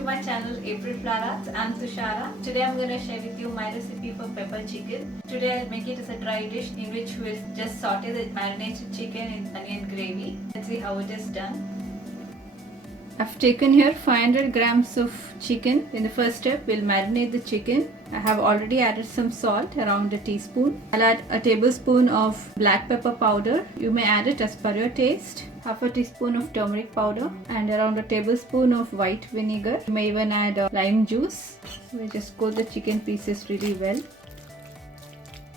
to my channel April Flowers. I'm Tushara. Today I'm going to share with you my recipe for pepper chicken. Today I'll make it as a dry dish in which we'll just saute the marinated chicken in onion gravy. Let's see how it is done. I've taken here 500 grams of chicken. In the first step, we'll marinate the chicken. I have already added some salt, around a teaspoon. I'll add a tablespoon of black pepper powder. You may add it as per your taste. Half a teaspoon of turmeric powder and around a tablespoon of white vinegar. You may even add lime juice. We'll just coat the chicken pieces really well.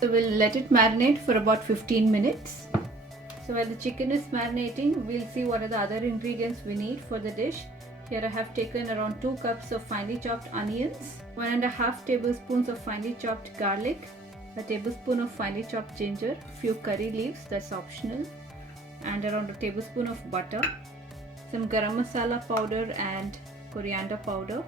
So we'll let it marinate for about 15 minutes. So while the chicken is marinating, we'll see what are the other ingredients we need for the dish. Here I have taken around 2 cups of finely chopped onions, 1.5 tablespoons of finely chopped garlic, a tablespoon of finely chopped ginger, few curry leaves, that's optional, and around a tablespoon of butter, some garam masala powder and coriander powder.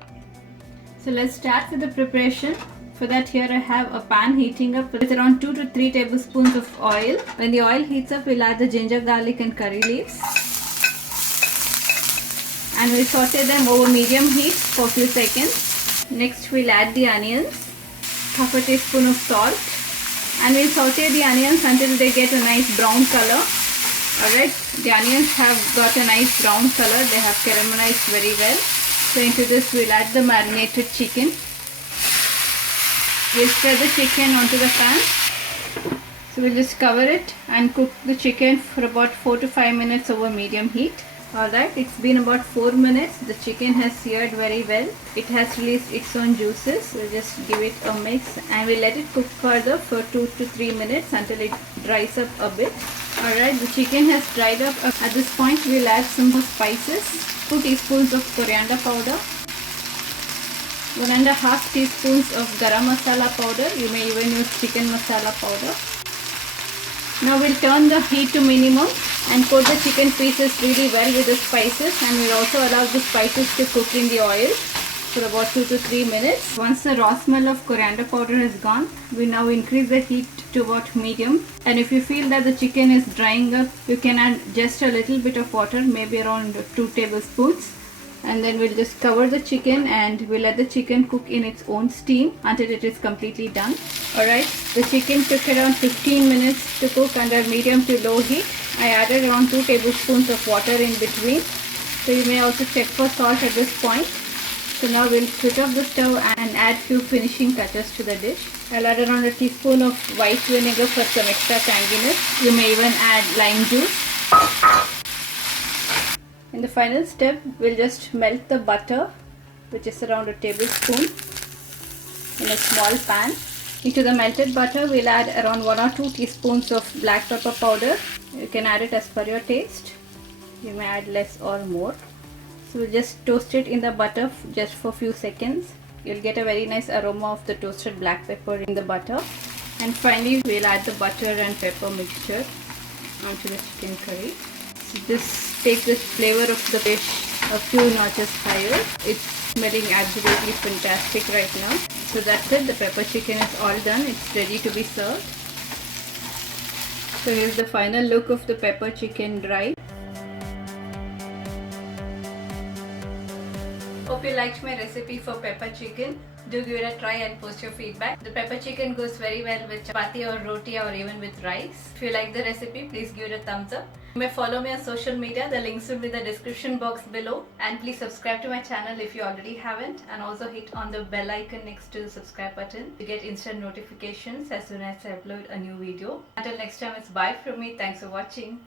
So let's start with the preparation. For that, here I have a pan heating up with around 2 to 3 tablespoons of oil. When the oil heats up, we'll add the ginger, garlic and curry leaves. And we'll saute them over medium heat for a few seconds. Next, we'll add the onions, half a teaspoon of salt. And we'll saute the onions until they get a nice brown color. Alright, the onions have got a nice brown color. They have caramelized very well. So into this, we'll add the marinated chicken. We'll spread the chicken onto the pan. So we'll just cover it and cook the chicken for about 4 to 5 minutes over medium heat. Alright, it's been about 4 minutes. The chicken has seared very well. It has released its own juices. We'll just give it a mix and we'll let it cook further for 2 to 3 minutes until it dries up a bit. Alright, the chicken has dried up. At this point, we'll add some more spices. 2 teaspoons of coriander powder, 1.5 teaspoons of garam masala powder. You may even use chicken masala powder. Now we'll turn the heat to minimum and coat the chicken pieces really well with the spices, and we'll also allow the spices to cook in the oil for about 2 to 3 minutes. Once the raw smell of coriander powder is gone, we now increase the heat to about medium. And if you feel that the chicken is drying up, you can add just a little bit of water, maybe around 2 tablespoons. And then we'll just cover the chicken and we'll let the chicken cook in its own steam until it is completely done. Alright, the chicken took around 15 minutes to cook under medium to low heat. I added around 2 tablespoons of water in between. So you may also check for salt at this point. So now we'll switch off the stove and add few finishing touches to the dish. I'll add around a teaspoon of white vinegar for some extra tanginess. You may even add lime juice. In the final step, we'll just melt the butter, which is around a tablespoon, in a small pan. Into the melted butter, we'll add around 1 or 2 teaspoons of black pepper powder. You can add it as per your taste. You may add less or more. So we'll just toast it in the butter just for a few seconds. You'll get a very nice aroma of the toasted black pepper in the butter. And finally, we'll add the butter and pepper mixture onto the chicken curry. So just take the flavor of the dish a few notches higher. It's smelling absolutely fantastic right now. So that's it, the pepper chicken is all done. It's ready to be served. So here's the final look of the pepper chicken dry. Hope you liked my recipe for pepper chicken. Do give it a try and post your feedback. The pepper chicken goes very well with chapati or roti or even with rice. If you like the recipe, please give it a thumbs up. You may follow me on social media. The links will be in the description box below. And please subscribe to my channel if you already haven't. And also hit on the bell icon next to the subscribe button to get instant notifications as soon as I upload a new video. Until next time, it's bye from me. Thanks for watching.